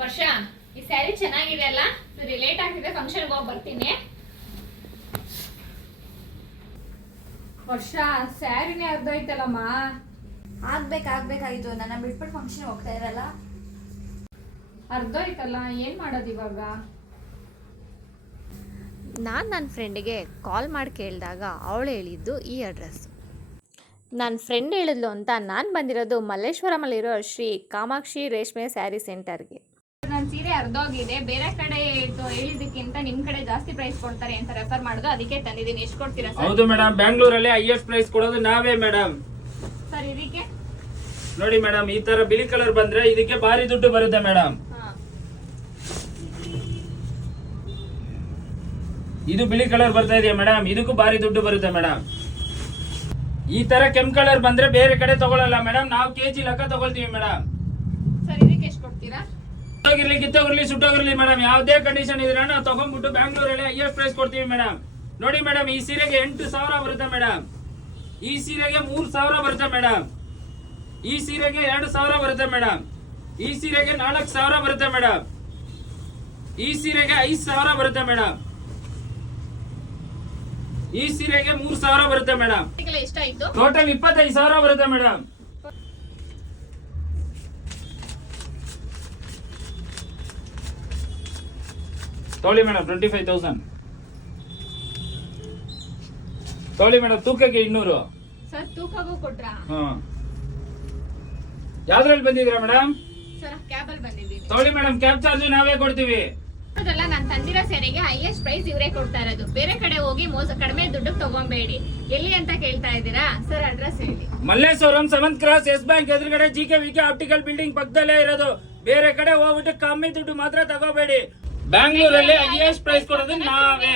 ವರ್ಷ ಈ ಸ್ಯಾರಿ ಚೆನ್ನಾಗಿದೆ ಅಲ್ಲ? ಸರಿ ಲೇಟ್ ಆಗ್ತಿದೆ, ಫಂಕ್ಷನ್ಗೆ ಹೋಗಿ ಬರ್ತೀನಿ. ವರ್ಷ ಸ್ಯಾರಿನೇ ಅರ್ಧ ಐತಲ್ಲಮ್ಮ. ಆಗ್ಬೇಕಾಗಿತ್ತು, ನನ್ನ ಬಿಟ್ಬಿಟ್ಟು ಫಂಕ್ಷನ್ ಹೋಗ್ತಾ ಇರಲ್ಲ. ಅರ್ಧ ಐತಲ್ಲ, ಏನ್ ಮಾಡೋದು ಇವಾಗ? ನಾನು ನನ್ನ ಫ್ರೆಂಡಿಗೆ ಕಾಲ್ ಮಾಡಿ ಕೇಳಿದಾಗ ಅವಳು ಹೇಳಿದ್ದು ಈ ಅಡ್ರೆಸ್. ನನ್ನ ಫ್ರೆಂಡ್ ಹೇಳಿದ್ಲು ಅಂತ ನಾನು ಬಂದಿರೋದು ಮಲ್ಲೇಶ್ವರಮಲ್ಲಿರೋ ಶ್ರೀ ಕಾಮಾಕ್ಷಿ ರೇಷ್ಮೆ ಸ್ಯಾರಿ ಸೆಂಟರ್ಗೆ. ನನ್ನ ಸೀರೆ ಅರ್ಧೋಗಿದೆ, ಬೇರೆ ಕಡೆ ಹೇಳಿದ್ದಕ್ಕಿಂತ ನಿಮ್ ಕಡೆ ಜಾಸ್ತಿ ಪ್ರೈಸ್ ಕೊಡ್ತಾರೆ ಅಂತ ರೆಫರ್ ಮಾಡೋದು, ಅದಕ್ಕೆ ತಂದಿದ್ದೀನಿ. ಎಷ್ಟು ಕೊಡ್ತೀರಾ ಸರ್? ಹೌದು ಮೇಡಮ್, ಬ್ಯಾಂಗ್ಳೂರಲ್ಲಿ ಹೈಯೆಸ್ಟ್ ಪ್ರೈಸ್ ಕೊಡೋದು ನಾವೇ ಮೇಡಮ್. ಸರ್ ಇದಕ್ಕೆ ನೋಡಿ ಮೇಡಮ್, ಈ ತರ ಬಿಳಿ ಕಲರ್ ಬಂದ್ರೆ ಇದಕ್ಕೆ ಭಾರಿ ದುಡ್ಡು ಬರುತ್ತೆ ಮೇಡಮ್. ಇದು ಬಿಳಿ ಕಲರ್ ಬರ್ತಾ ಇದೆಯಾ ಮೇಡಮ್, ಇದಕ್ಕೂ ಭಾರಿ ದುಡ್ಡು ಬರುತ್ತೆ ಮೇಡಮ್. ಈ ತರ ಕೆಂಪು ಕಲರ್ ಬಂದ್ರೆ ಬೇರೆ ಕಡೆ ತಗೊಳ್ಳಲ್ಲ ಮೇಡಮ್, ನಾವು ಕೆಜಿ ಲೆಕ್ಕ ತಗೊಳ್ತೀವಿ ಮೇಡಮ್. ಸರ್ ಇದಕ್ಕೆ ಎಷ್ಟು ಕೊಡ್ತೀರಾ? ಕಿತ್ತೋಗಿರ್ಲಿ ಸುಟ್ಟೋಗಿರ್ಲಿ ಮೇಡಮ್, ಯಾವ್ದೇ ಕಂಡೀಷನ್ ಇದ್ರೆ ನಾವು ತಗೊಂಡ್ಬಿಟ್ಟು ಬ್ಯಾಂಗ್ಳೂರಲ್ಲಿ ಹೈಯೆಸ್ಟ್ ಪ್ರೈಸ್ ಕೊಡ್ತೀವಿ ಮೇಡಮ್. ನೋಡಿ ಮೇಡಮ್, ಈ ಸೀರೆಗೆ 8,000 ಬರುತ್ತೆ ಮೇಡಮ್, ಈ ಸೀರೆಗೆ 3,000 ಬರುತ್ತೆ ಮೇಡಮ್, ಈ ಸೀರೆಗೆ 2,000 ಬರುತ್ತೆ ಮೇಡಮ್, ಈ ಸೀರೆಗೆ 4,000 ಬರುತ್ತೆ ಮೇಡಮ್, ಈ ಸೀರೆಗೆ 5,000 ಬರುತ್ತೆ ಮೇಡಮ್, ಈ ಸೀರೆಗೆ 3,000 ಬರುತ್ತೆ ಮೇಡಮ್. ಎಷ್ಟು ಆಯ್ತು? ಟೋಟಲ್ 25,000 ಬರುತ್ತೆ ಮೇಡಮ್. ತೊಗೊಳ್ಳಿ ಮೇಡಮ್, 25,000 ತೊಗೊಳ್ಳಿ ಮೇಡಮ್. ತೂಕಕ್ಕೆ 200. ಸರ್ ತೂಕಗೂ ಕೊಟ್ರಾ? ಯಾವ್ದ್ರಲ್ಲಿ ಬಂದಿದ್ದೀರಾ ಮೇಡಮ್? ಸರ್ ಕ್ಯಾಬಲ್ ಬಂದಿದ್ದೀನಿ. ತೊಗೊಳ್ಳಿ ಮೇಡಮ್, ಕ್ಯಾಬ್ ಚಾರ್ಜ್ ನಾವೇ ಕೊಡ್ತೀವಿ. ಅದಲ್ಲ, ನಾನು ತಂದಿರೋ ಸೀರೆಗೆ ಹೈಯೆಸ್ಟ್ ಪ್ರೈಸ್ ಇವರೇ ಕೊಡ್ತಾ ಇರೋದು. ಬೇರೆ ಕಡೆ ಹೋಗಿ ಕಡಿಮೆ ದುಡ್ಡಿಗೆ ತಗೊಂಬೇಡಿ. ಎಲ್ಲಿ ಅಂತ ಕೇಳ್ತಾ ಇದ್ದೀರಾ? ಸರ್ ಅಡ್ರೆಸ್ ಹೇಳಿ. Malleshwaram 7th cross Yes Bank ಎದುರುಗಡೆ GK ಆಪ್ಟಿಕಲ್ ಬಿಲ್ಡಿಂಗ್ ಪಕ್ಕದಲ್ಲೇ ಇರೋದು. ಬೇರೆ ಕಡೆ ಹೋಗ್ಬಿಟ್ಟು ಕಮ್ಮಿ ದುಡ್ಡು ಮಾತ್ರ ತಗೋಬೇಡಿ. ಬ್ಯಾಂಗ್ಳೂರಲ್ಲಿ ಹೈಯೆಸ್ಟ್ ಪ್ರೈಸ್ ಕೊಡೋದು ನಾವೇ.